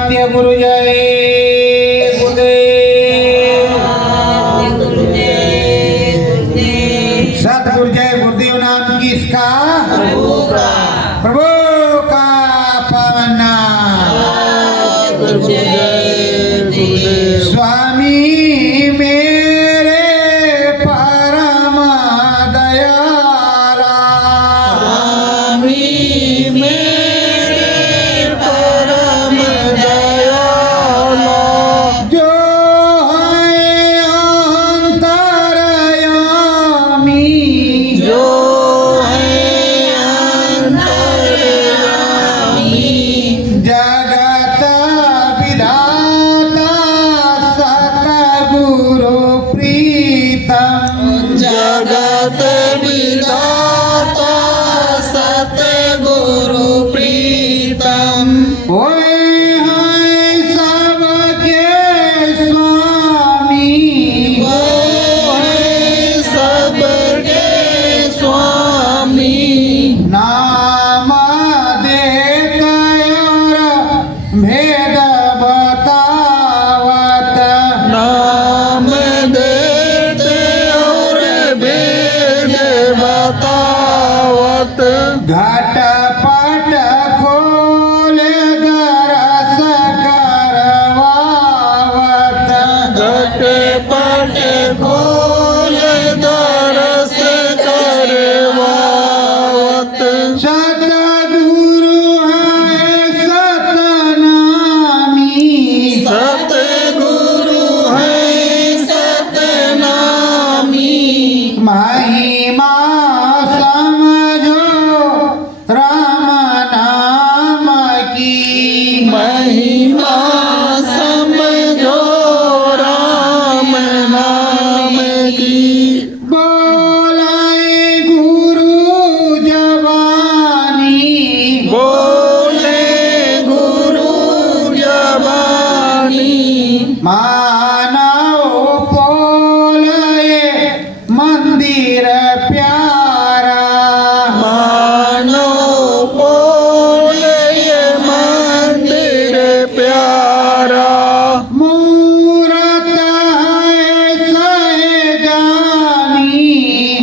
सत्य गुरु जय गुरुदेव। सतगुरु जय गुरुदेव नाम किसका? प्रभु का पावन नाम। स्वामी मेरे परम दयाला, स्वामी मेरे परम दयाला, जो है अंतर्यामी, जो है अंतर्यामी, जगत विधाता सतगुरु प्रीतम, जगत विधाता सतगुरु प्रीतम, ओए हैं सबके स्वामी, वो है सबके स्वामी, नाम देत और भेद बतावत, नाम देते और भेद बतावत, घट पट खोले दरस करवावत, घट पट खोल दरस करवावत, सतगुरु है सतनामी, सतगुरु है सतनामी, महिमा समझो राम नाम की, महिमा समझो राम नाम की, बोलाए गुरु जवानी, बोले गुरु जबानी, मानव पोलए मंदिर प्यारा, मानो बोले मंदिर प्यारा, मूरत है सहजानी,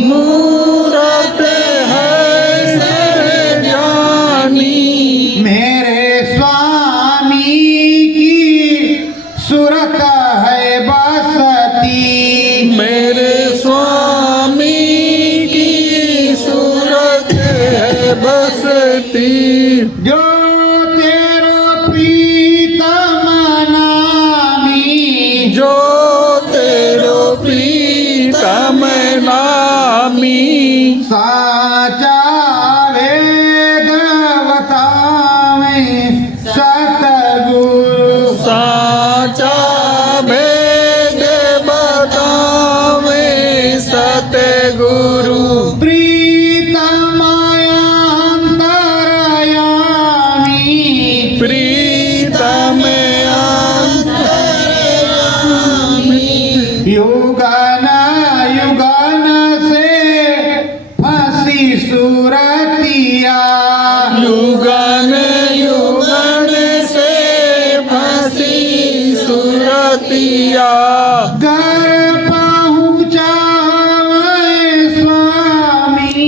मूरत है सहजानी, मेरे स्वामी की सूरत है बसती, मेरे स्वामी की सूरत है बसती, जो तेरो प्रीतम नामी, जो तेरो प्रीतम नामी, साचा वेद बतावे सतगुरु, साचा भेद बतावे सतगुरु, प्रीतम अंतर्यामी, प्रीतम अंतर्यामी, युगन युगन से फंसी सूरतिया, युगन युगन से फंसी सुरतिया, घर पहुँचावे स्वामी,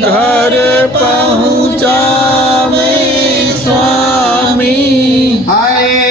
घर पहुँचावे स्वामी, आए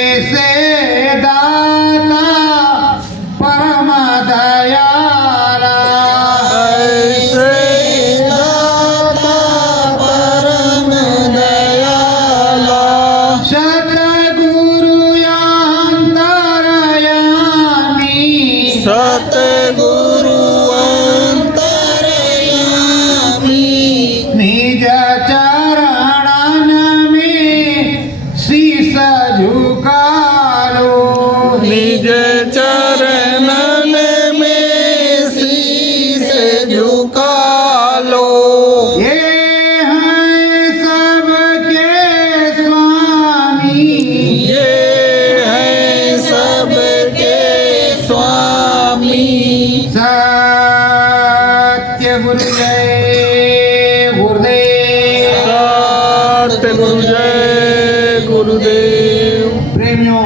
गुरुदेव। प्रेमियों,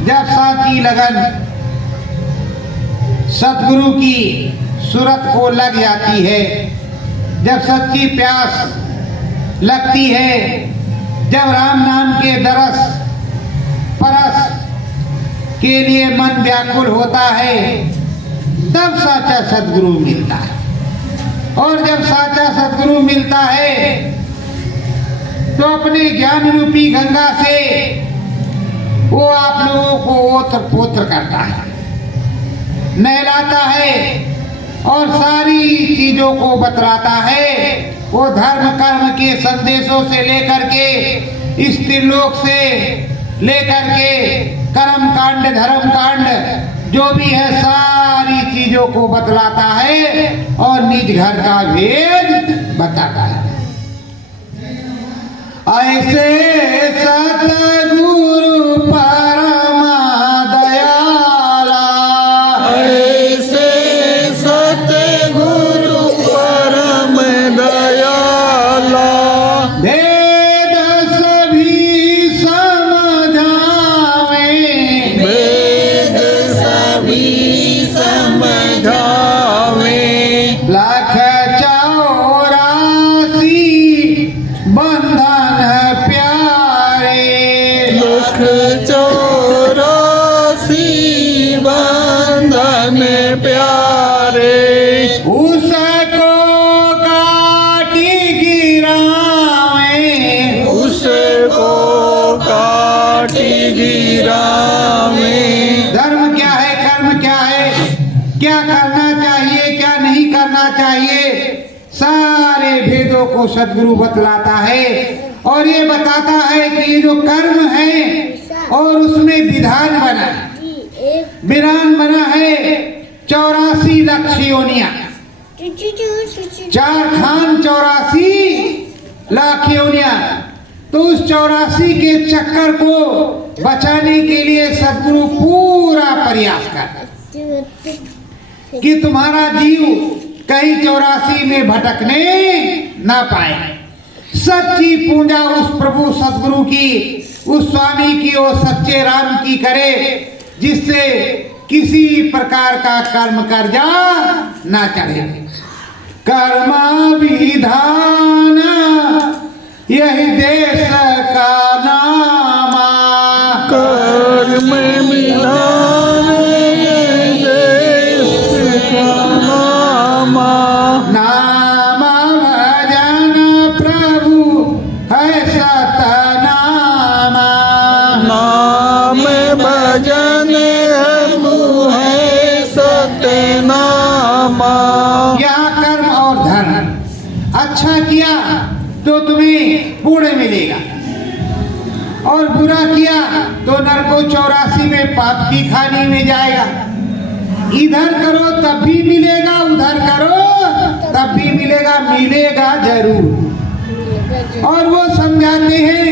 जब साची लगन सतगुरु की सूरत को लग जाती है, जब सच्ची प्यास लगती है, जब राम नाम के दरस परस के लिए मन व्याकुल होता है, तब साचा सतगुरु मिलता है। और जब साचा सतगुरु मिलता है तो अपने ज्ञान रूपी गंगा से वो आप लोगों को ओत्र पोत्र करता है, नहलाता है और सारी चीजों को बतलाता है। वो धर्म कर्म के संदेशों से लेकर के इस त्रिलोक से लेकर के कर्म कांड धर्म कांड जो भी है सारी चीजों को बतलाता है और निज घर का भेद बताता है। ऐसे सतगुरु परमा दयाला, ऐसे सतगुरु परम दयाला, भेद सभी समझावे, वेद सभी समझावे, लाख चौरासी बंधन प्यारे, लख चौरासी बंधन प्यारे, उसको काटी गिरावे, उसको काटी गिरावे। धर्म क्या है, कर्म क्या है, क्या करना चाहिए, क्या नहीं करना चाहिए, सारे भेदों को सद्गुरु बतलाता है। और ये बताता है कि ये जो कर्म है और उसमें विधान बना है, विधान बना है 84 लाख योनियां, 4 खान 84 लाख योनियां। तो उस 84 के चक्कर को बचाने के लिए सद्गुरु पूरा प्रयास करता कि तुम्हारा जीव कहीं 84 में भटकने ना पाए। सच्ची पूजा उस प्रभु सद्गुरु की, उस स्वामी की और सच्चे राम की करे, जिससे किसी प्रकार का कर्म कर्जा ना चढ़े। कर्म विधान यही देश का नामा, कर्म विधान देश का नामा, नाम भजन प्रभु है सतनामा, नाम भजन है सतनामा। यहाँ कर्म और धर्म अच्छा किया तो तुम्हें पुण्य मिलेगा, और बुरा किया तो नरको 84 में पाप की खानी में जाएगा। इधर करो तब भी मिलेगा, उधर करो तब भी मिलेगा, मिलेगा जरूर। और वो समझाते हैं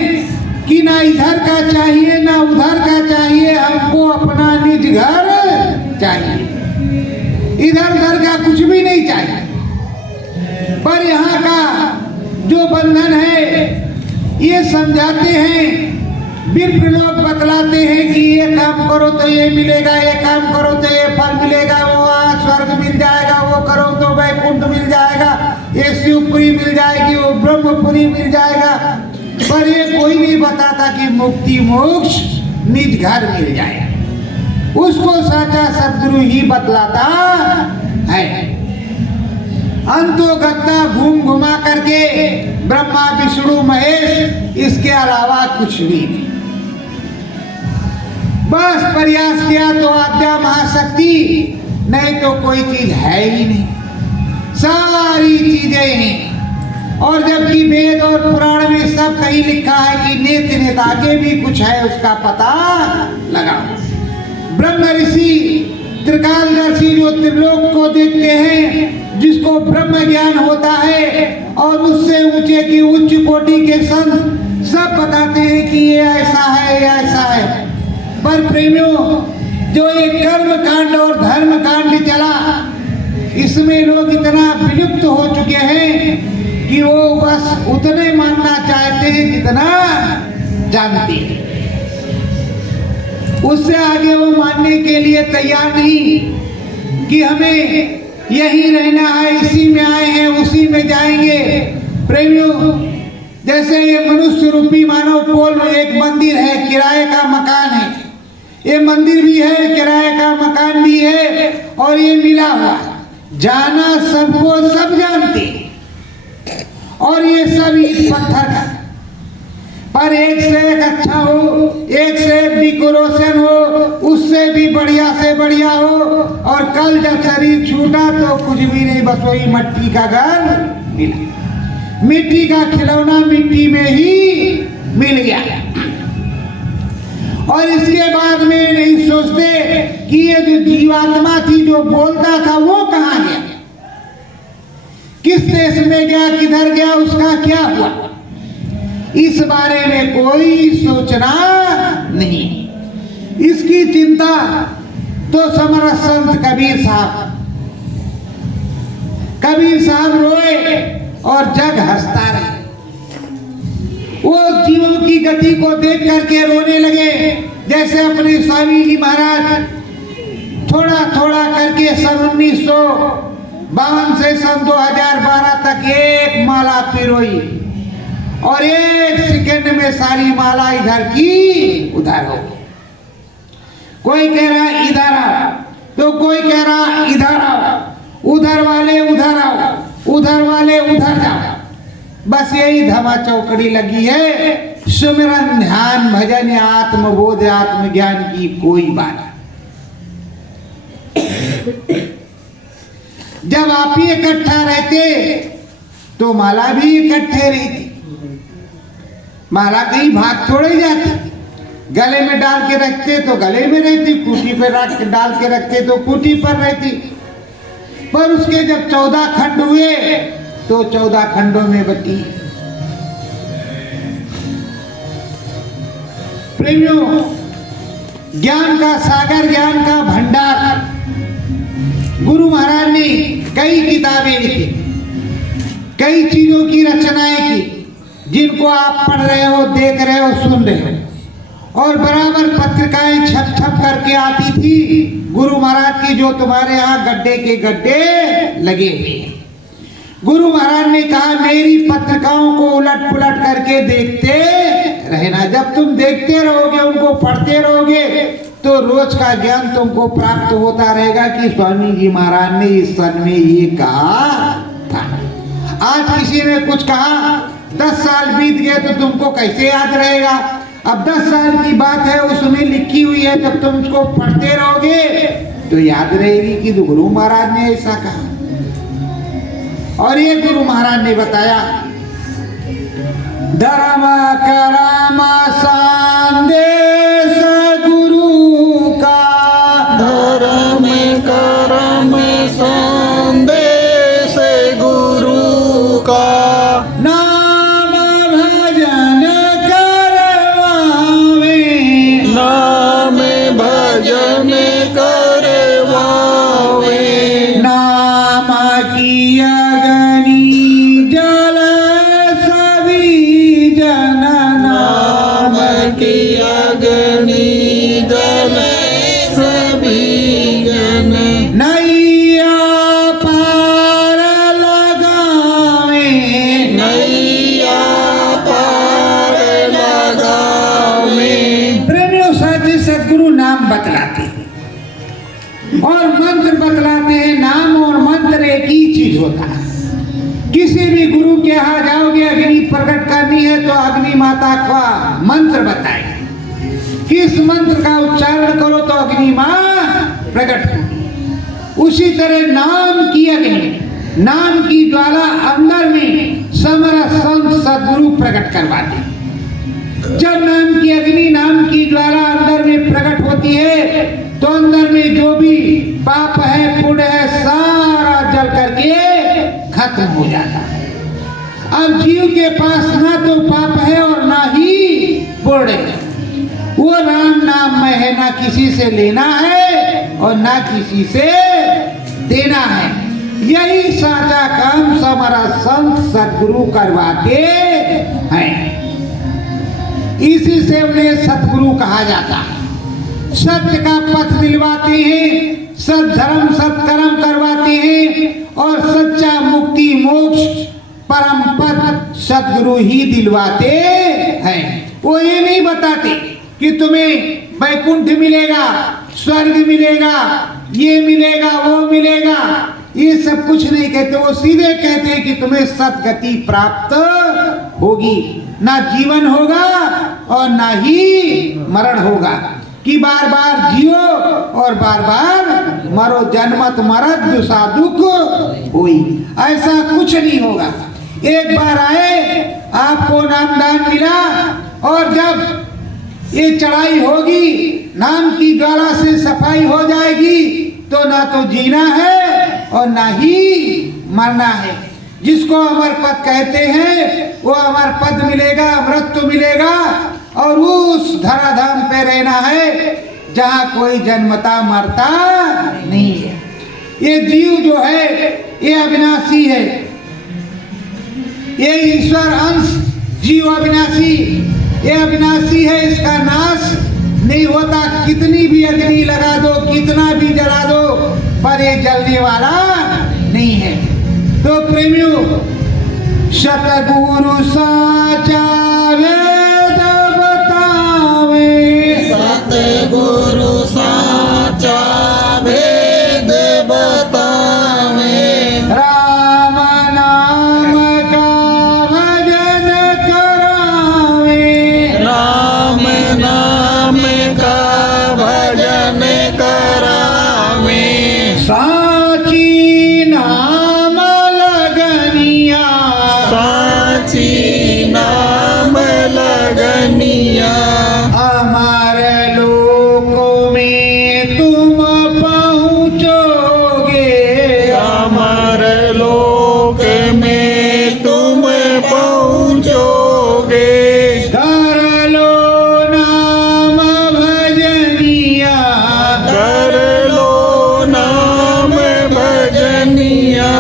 कि ना इधर का चाहिए ना उधर का चाहिए, हमको अपना निज घर चाहिए, इधर उधर का कुछ भी नहीं चाहिए। पर यहाँ का जो बंधन है ये समझाते हैं, विप्र लोग बतलाते हैं कि ये काम करो तो ये मिलेगा, ये काम करो तो ये फल मिलेगा, वो स्वर्ग मिल जाएगा, वो करो तो वैकुंठ मिल जाएगा, ये शिवपुरी मिल जाएगी, वो ब्रह्मपुरी मिल जाएगा। पर ये कोई नहीं बताता कि मुक्ति मोक्ष निज घर मिल जाएगा। उसको साचा सद्गुरु ही बतलाता है। अंतोगत्ता घूम घुमा करके ब्रह्मा विष्णु महेश, इसके अलावा कुछ भी नहीं। बस प्रयास किया तो आद्या महाशक्ति, नहीं तो कोई चीज है ही नहीं, सारी चीजें हैं। और जबकि वेद और पुराण में सब कहीं लिखा है कि नेत नेत आगे भी कुछ है, उसका पता लगाओ। ब्रह्म ऋषि त्रिकालदर्शी जो त्रिलोक को देखते हैं, जिसको ब्रह्म ज्ञान होता है, और उससे ऊंचे की उच्च कोटि के संत सब बताते हैं कि ये ऐसा है, ये ऐसा है। पर प्रेमियों, जो ये कर्म कांड और धर्म कांड चला, इसमें लोग इतना विलुप्त हो चुके हैं कि वो बस उतने मानना चाहते हैं जितना जानती है। उससे आगे वो मानने के लिए तैयार नहीं कि हमें यही रहना है, इसी में आए हैं उसी में जाएंगे। प्रेमियों, जैसे ये मनुष्य रूपी मानव पोल में एक मंदिर है, किराए का मकान है। ये मंदिर भी है, किराए का मकान भी है, और ये मिला हुआ जाना सबको सब जानते, और ये सब ईंट पत्थर का, पर एक से एक अच्छा हो, एक से एक डेकोरेशन हो, उससे भी बढ़िया से बढ़िया हो। और कल जब शरीर छूटा तो कुछ भी नहीं, बस वही मिट्टी का घर मिला, मिट्टी का खिलौना मिट्टी में ही मिल गया। और इसके बाद में नहीं सोचते कि ये जो जीवात्मा थी जो बोलता था वो कहाँ गया, किस देश में गया, किधर गया, उसका क्या हुआ, इस बारे में कोई सोचना नहीं। इसकी चिंता तो समरस संत कबीर साहब रोए और जग हंसता रहे। वो जीवों की गति को देख करके रोने लगे, जैसे अपने स्वामी जी महाराज थोड़ा थोड़ा करके सन 1952 से सन 2012 तक एक माला पिरोई, और एक सेकंड में सारी माला इधर की उधर हो। कोई कह रहा इधर आओ, तो कोई कह रहा इधर आओ, उधर वाले उधर आओ, उधर वाले उधर जाओ। बस यही धमा चौकड़ी लगी है, सुमिरन ध्यान भजन आत्मबोध आत्मज्ञान की कोई बात। जब आप ही इकट्ठा रहते तो माला भी इकट्ठे रहती, माला कहीं भाग थोड़े जाती। गले में डाल के रखते तो गले में रहती, कुटी पर डाल के रखते तो कुटी पर रहती। पर उसके जब 14 खंड हुए तो 14 खंडों में बटी। प्रेमियों, ज्ञान का सागर, ज्ञान का भंडार, गुरु महाराज ने कई किताबें लिखी, कई चीजों की रचनाएं की, जिनको आप पढ़ रहे हो, देख रहे हो, सुन रहे हो। और बराबर पत्रिकाएं छप छप करके आती थी गुरु महाराज की, जो तुम्हारे यहाँ गड्ढे के गड्ढे लगे हुए हैं। गुरु महाराज ने कहा मेरी पत्रिकाओं को उलट पुलट करके देखते रहना। जब तुम देखते रहोगे, उनको पढ़ते रहोगे, तो रोज का ज्ञान तुमको प्राप्त होता रहेगा कि स्वामी जी महाराज ने इस सन में ये कहा था। आज किसी ने कुछ कहा, 10 साल बीत गए तो तुमको कैसे याद रहेगा। अब 10 साल की बात है, उसमें लिखी हुई है, जब तुम उसको पढ़ते रहोगे तो याद रहेगी कि तो गुरु महाराज ने ऐसा कहा। और ये गुरु महाराज ने बताया, धर्म करम संदेश गुरु का, धर्म करम संदेश गुरु का, नाम भजन करवावे, नाम भजन करवावे, नाम की अग्नि जल सभी जन, नाम की अग्नि जल सभी जन, नैया पार लगावे, नैया पार लगावे। प्रेमियों, साथी सदगुरु नाम बतलाते हैं और मंत्र बतलाते हैं। नाम और मंत्र एक ही चीज होता है। किसी भी गुरु के यहाँ जाओगे, अग्नि प्रकट करनी है तो अग्नि माता का मंत्र बताएगी, किस मंत्र का उच्चारण करो तो अग्नि माँ प्रकट होगी। उसी तरह नाम की अग्नि, नाम की ज्वाला अंदर में समरस संत सदगुरु प्रकट करवाते हैं। जब नाम की अग्नि, नाम की ज्वाला अंदर में प्रकट होती है तो अंदर में जो भी पाप है, पुण्य है, सारा जल करके खत्म हो जाता है। अब जीव के पास ना तो पाप है और ना ही पुण्य है। वो राम नाम में है, ना किसी से लेना है और ना किसी से देना है। यही साचा काम समरस संत सदगुरु करवाते हैं। इसी से उन्हें सतगुरु कहा जाता है। सत्य का पथ दिलवाते हैं, सद्धर्म सत्कर्म करवाते हैं और सच्चा मुक्ति मोक्ष परम पद सतगुरु ही दिलवाते हैं। वो ये नहीं बताते कि तुम्हें वैकुंठ मिलेगा, स्वर्ग मिलेगा, ये मिलेगा, वो मिलेगा, ये सब कुछ नहीं कहते। वो सीधे कहते हैं कि तुम्हें सतगति प्राप्त होगी, ना जीवन होगा और ना ही मरण होगा, कि बार बार जियो और बार बार मरो, जन्मत मरत दुसा दुख हुई, ऐसा कुछ नहीं होगा। एक बार आए, आपको नामदान मिला और जब ये चढ़ाई होगी, नाम की ज्वाला से सफाई हो जाएगी, तो ना तो जीना है और ना ही मरना है। जिसको अमर पद कहते हैं वो अमर पद मिलेगा, अमृत मिलेगा और उस धराधाम पे रहना है जहाँ कोई जन्मता मरता नहीं है। ये जीव जो है ये अविनाशी है, ये ईश्वर अंश जीव अविनाशी, ये अविनाशी है, इसका नाश नहीं होता। कितनी भी अग्नि लगा दो, कितना भी जला दो, पर ये जलने वाला नहीं है। तो प्रेमियों, सतगुरु साचा वेद बतावे, सतगुरु साचा वेद बतावे, राम नाम का भजन करावे, राम नाम का भजन करावे, साची नाम लगनिया, साची नाम लगनिया, अमर लोक में तुम पहुँचोगे, अमर लोक में तुम पहुँचोगे, कर लो नाम भजनिया, कर लो नाम भजनिया।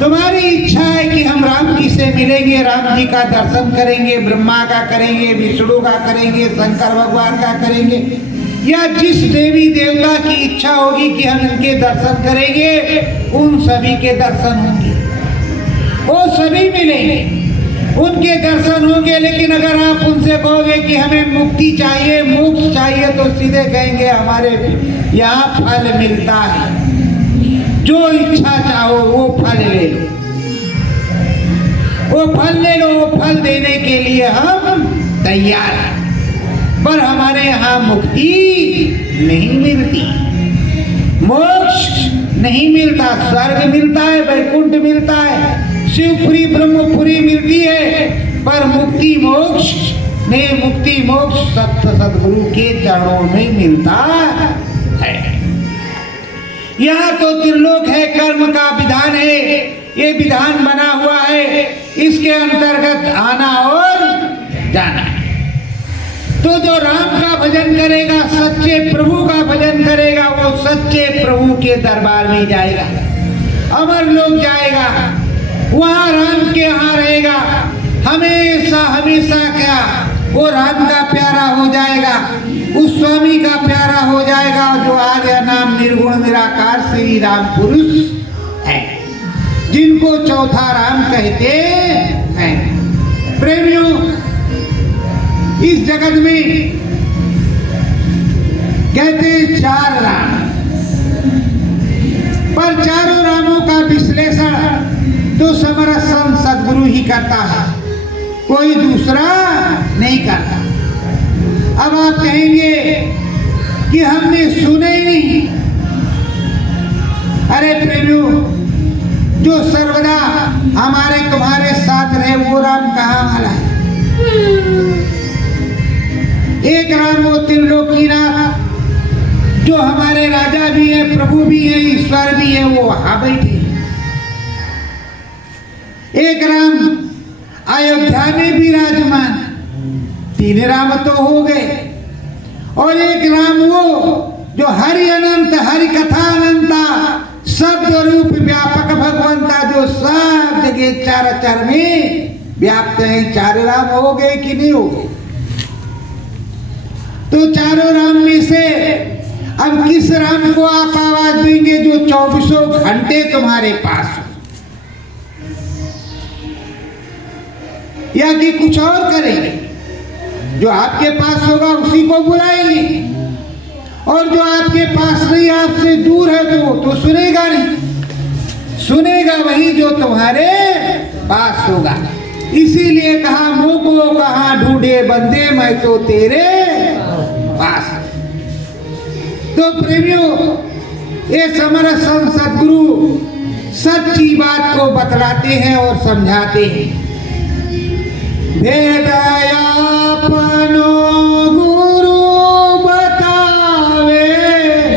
तुम्हारी इच्छा है कि हम राम जी से मिलेंगे, राम जी का दर्शन करेंगे, ब्रह्मा का करेंगे, विष्णु का करेंगे, शंकर भगवान का करेंगे, या जिस देवी देवता की इच्छा होगी कि हम इनके दर्शन करेंगे, उन सभी के दर्शन होंगे, वो सभी मिलेंगे, उनके दर्शन होंगे। लेकिन अगर आप उनसे कहोगे कि हमें मुक्ति चाहिए, मोक्ष चाहिए, तो सीधे कहेंगे हमारे यहाँ फल मिलता है, जो इच्छा चाहो वो फल ले लो, वो फल ले लो, वो फल देने के लिए हम तैयार हैं, पर हमारे यहाँ मुक्ति नहीं मिलती, मोक्ष नहीं मिलता। स्वर्ग मिलता है, वैकुंठ मिलता है, शिवपुरी ब्रह्मपुरी मिलती है, पर मुक्ति मोक्ष नहीं। मुक्ति मोक्ष सतगुरु के चरणों में मिलता है। यहाँ तो त्रिलोक है, कर्म का विधान है, ये विधान बना हुआ है, इसके अंतर्गत आना और जाना है। तो जो राम का भजन करेगा, सच्चे प्रभु का भजन करेगा, वो सच्चे प्रभु के दरबार में जाएगा, अमर लोक जाएगा, वहाँ राम के यहाँ रहेगा, हमेशा हमेशा क्या वो राम का प्यारा हो जाएगा, उस स्वामी का प्यारा हो जाएगा, जो आर्य नाम निर्गुण निराकार श्री राम पुरुष है, जिनको चौथा राम कहते हैं। प्रेमियों, इस जगत में कहते चार राम, पर चारों रामों का विश्लेषण तो समरस संत सद्गुरु ही करता है, कोई दूसरा नहीं करता। अब आप कहेंगे कि हमने सुने ही नहीं। अरे प्रेमियों, जो सर्वदा हमारे तुम्हारे साथ रहे वो राम कहाँ वाला है? एक राम वो त्रिलोकीनाथ, जो हमारे राजा भी है, प्रभु भी है, ईश्वर भी है, वो वहां बैठे। एक राम अयोध्या में विराजमान, तीन राम तो हो गए। और एक राम वो जो हरि अनंत, हरि कथा अनंता, शब्द रूप व्यापक भगवंता, जो सब जगह चार में व्याप्त है। चार राम हो गए कि नहीं हो गए? तो चारों राम में से अब किस राम को आप आवाज देंगे जो 24 घंटे तुम्हारे पास हो, या कि कुछ और करेंगे? जो आपके पास होगा उसी को बुलाएंगे, और जो आपके पास नहीं, आपसे दूर है, तो सुनेगा नहीं। सुनेगा वही जो तुम्हारे पास होगा। इसीलिए कहा मुझको कहाँ ढूंढे बंदे, मैं तो तेरे पास। तो प्रेमियों, ये समरथ संत सद्गुरु सच्ची बात को बतलाते हैं और समझाते हैं। भेदयापनो गुरु बतावे,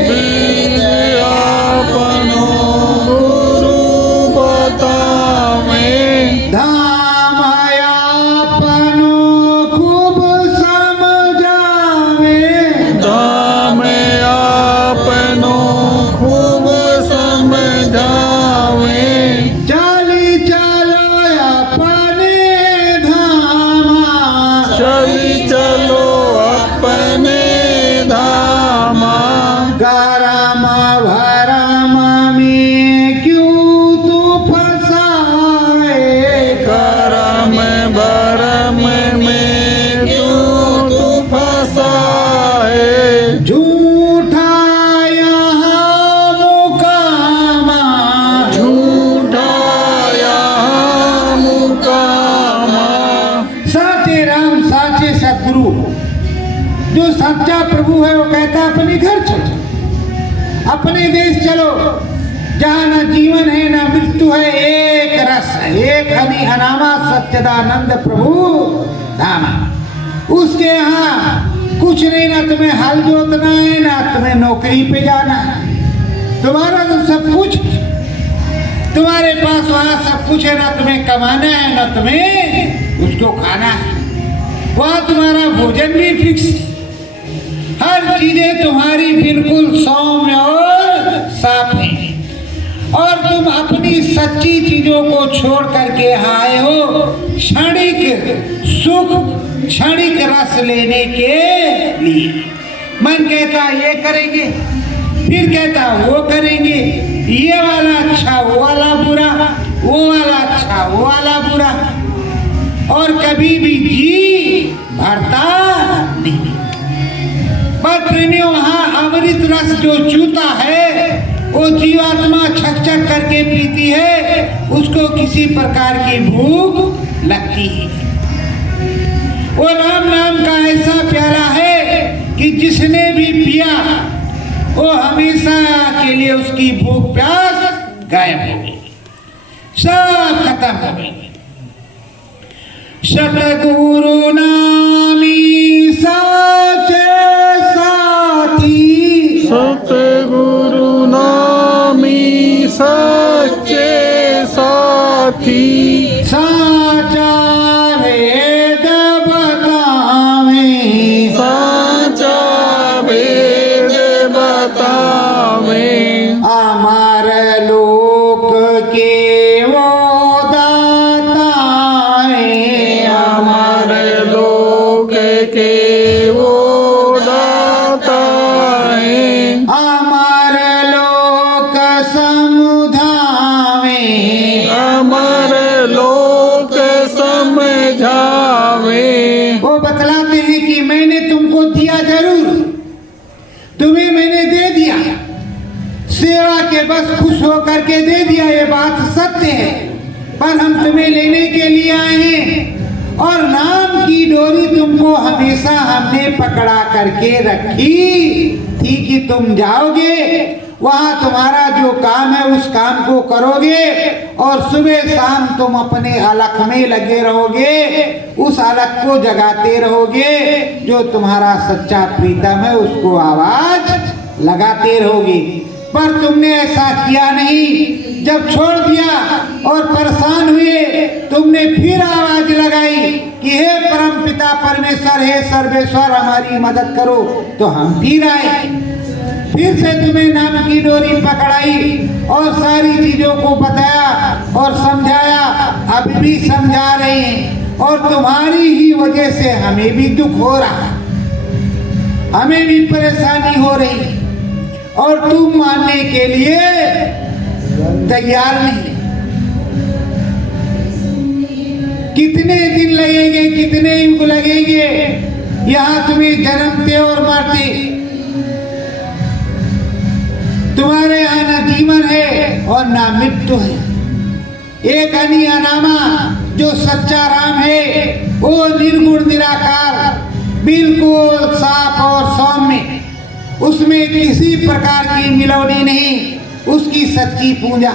भेदयापनो गुरु बतावे, धाम यापनो खूब समझावे, धाम आपनो खूब समझावे, चली चलो अपने धामा, चली चलो अपने धामा, गरमा भरमा में क्यों तू फंसाए, करम भरम में क्यों तू फंसाए, झूठा यहाँ मुकामा, झूठा यहाँ मुकामा। साचे राम साचे सद्गुरु जो सच्चा प्रभु है वो कहता है अपने घर चलो, अपने देश चलो, जहाँ न जीवन है न मृत्यु है, एक रस है, एक हरि अनामा सच्चिदानंद प्रभु धामा। उसके यहाँ कुछ नहीं, ना तुम्हें हल जोतना है, ना तुम्हें नौकरी पे जाना है, तुम्हारा तो सब कुछ तुम्हारे पास वहाँ सब कुछ है, ना तुम्हें कमाना है, ना तुम्हें उसको खाना है। वहाँ तुम्हारा भोजन भी फिक्स, हर चीजें तुम्हारी बिल्कुल सौम्य और साफ है, और तुम अपनी सच्ची चीजों को छोड़ करके आए हो क्षणिक सुख, क्षणिक रस लेने के लिए। मन कहता ये करेंगे, फिर कहता वो करेंगे, ये वाला अच्छा वो वाला बुरा, वो वाला अच्छा वो वाला बुरा, और कभी भी जी भरता नहीं। पर प्रेमियों, वहाँ अमृत रस जो चूता है वो जीवात्मा छक छक करके पीती है, उसको किसी प्रकार की भूख लगती है। वो राम नाम का ऐसा प्याला है कि जिसने भी पिया वो हमेशा के लिए उसकी भूख प्यास गायब हो गई, सब खत्म हो गई। सतगुरु नामी साचे साथी, सतगुरु नामी सच्चे साथी, साचा वेद बतावे, साचा वेद बतावे, अमर लोक के वो दाता है, अमर लोक के वो दाता है, अमर लोक समुधावे, अमर लोक समझावे। वो बतलाते हैं कि मैंने तुमको दिया जरूर, तुम्हें मैंने दे दिया, सेवा के बस खुश होकर के दे दिया, ये बात सत्य है। पर हम तुम्हें लेने के लिए आए हैं, और नाम की डोरी तुमको हमेशा हमने पकड़ा करके रखी थी कि तुम जाओगे वहाँ तुम्हारा जो काम है उस काम को करोगे, और सुबह शाम तुम अपने अलख में लगे रहोगे, उस अलख को जगाते रहोगे, जो तुम्हारा सच्चा प्रीतम है उसको आवाज लगाते रहोगे। पर तुमने ऐसा किया नहीं। जब छोड़ दिया और परेशान हुए, तुमने फिर आवाज लगाई कि हे परम पिता परमेश्वर, हे सर्वेश्वर, हमारी मदद करो। तो हम फिर आए, फिर से तुम्हें नाम की डोरी पकड़ाई और सारी चीजों को बताया और समझाया। अब भी समझा रहे हैं, और तुम्हारी ही वजह से हमें भी दुख हो रहा। हमें भी परेशानी हो रही और तुम मानने के लिए तैयार नहीं। कितने दिन लगेंगे, कितने युग लगेंगे यहाँ तुम्हें जन्मते और मरते। तुम्हारे यहाँ न जीवन है और ना मृत्यु है। एक अनी अनामा जो सच्चा राम है वो निर्गुण निराकार, बिल्कुल साफ और सौम्य, उसमें किसी प्रकार की मिलौनी नहीं, उसकी सच्ची पूजा।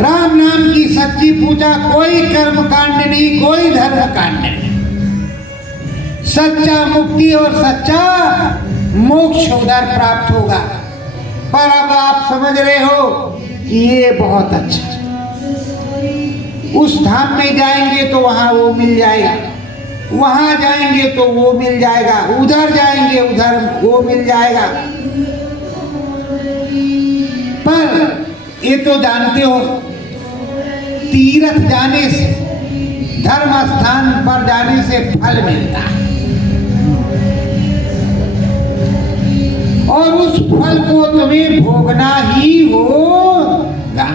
राम नाम की सच्ची पूजा, कोई कर्म कांड नहीं, कोई धर्म कांड नहीं। सच्चा मुक्ति और सच्चा मोक्ष उधर प्राप्त होगा। पर अब आप समझ रहे हो कि ये बहुत अच्छा, उस धाम में जाएंगे तो वहां वो मिल जाएगा, वहां जाएंगे तो वो मिल जाएगा, उधर जाएंगे उधर वो मिल जाएगा। पर ये तो जानते हो, तीर्थ जाने से, धर्म स्थान पर जाने से फल मिलता है और उस फल को तुम्हें भोगना ही होगा।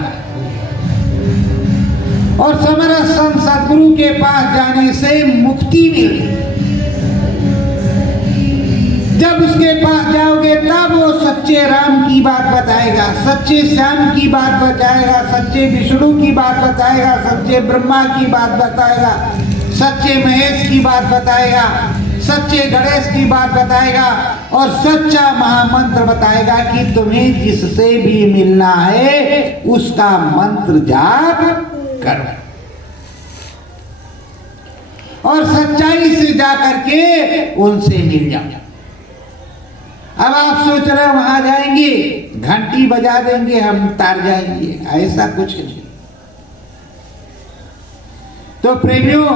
और समरस संत सद्गुरु के पास जाने से मुक्ति मिलती। जब उसके पास जाओगे तब वो सच्चे राम की बात बताएगा, सच्चे श्याम की बात बताएगा, सच्चे विष्णु की बात बताएगा, सच्चे ब्रह्मा की बात बताएगा, सच्चे महेश की बात बताएगा, सच्चे गणेश की बात बताएगा और सच्चा महामंत्र बताएगा कि तुम्हें जिससे भी मिलना है उसका मंत्र जाप करो और सच्चाई से जाकर के उनसे मिल जाओ। अब आप सोच रहे हो वहां जाएंगे, घंटी बजा देंगे, हम तार जाएंगे, ऐसा कुछ नहीं। तो प्रेमियों,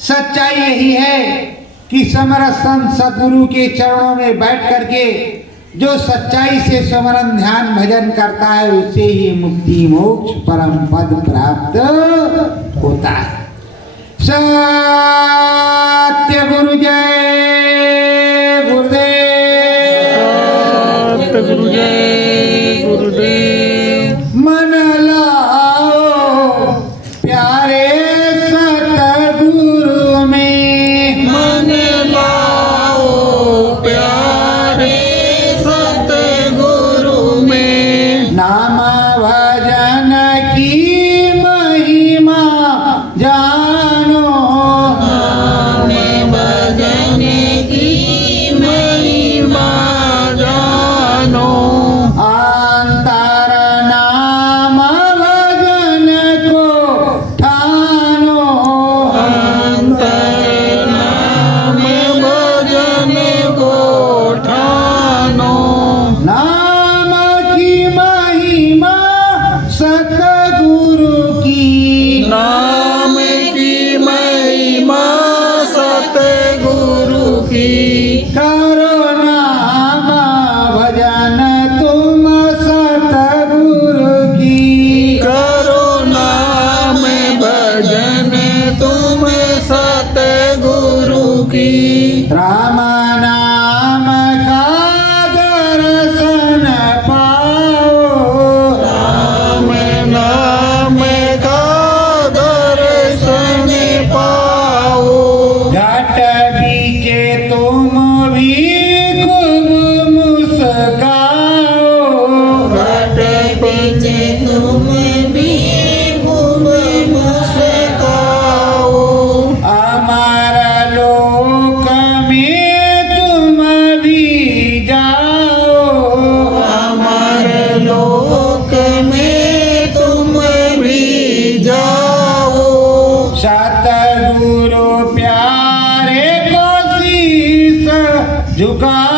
सच्चाई यही है कि समरस संत सद्गुरु के चरणों में बैठ करके जो सच्चाई से स्मरण ध्यान भजन करता है उसे ही मुक्ति मोक्ष परम पद प्राप्त होता है। सत्य गुरु जय गुरुदेव, सत्य गुरु जय गुरुदेव। मन लाओ प्यारे सतगुरु में, मन लाओ प्यारे सतगुरु में, नाम भजन की महिमा जानो, नाम भजन की महिमा जानो, अंतर नाम भजन को ठानो, अंतर नाम भजन को ठानो, नाम की महिमा सतगुरु की, नाम की महिमा सतगुरु की, करो नाम भजन तुम सतगुरु की, करो नाम भजन तुम सतगुरु की, राम नाम का दर्शन पाओ, राम नाम का दर्शन पाओ, घट बीचे तुम भी खूब मुस्काओ, घट पीछे तुम भी खूब मुस्काओ, अमर लोक में तुम भी जाओ, अमर लोक में तुम भी जाओ, सतगुरु प्यारे को शीस झुकाओ,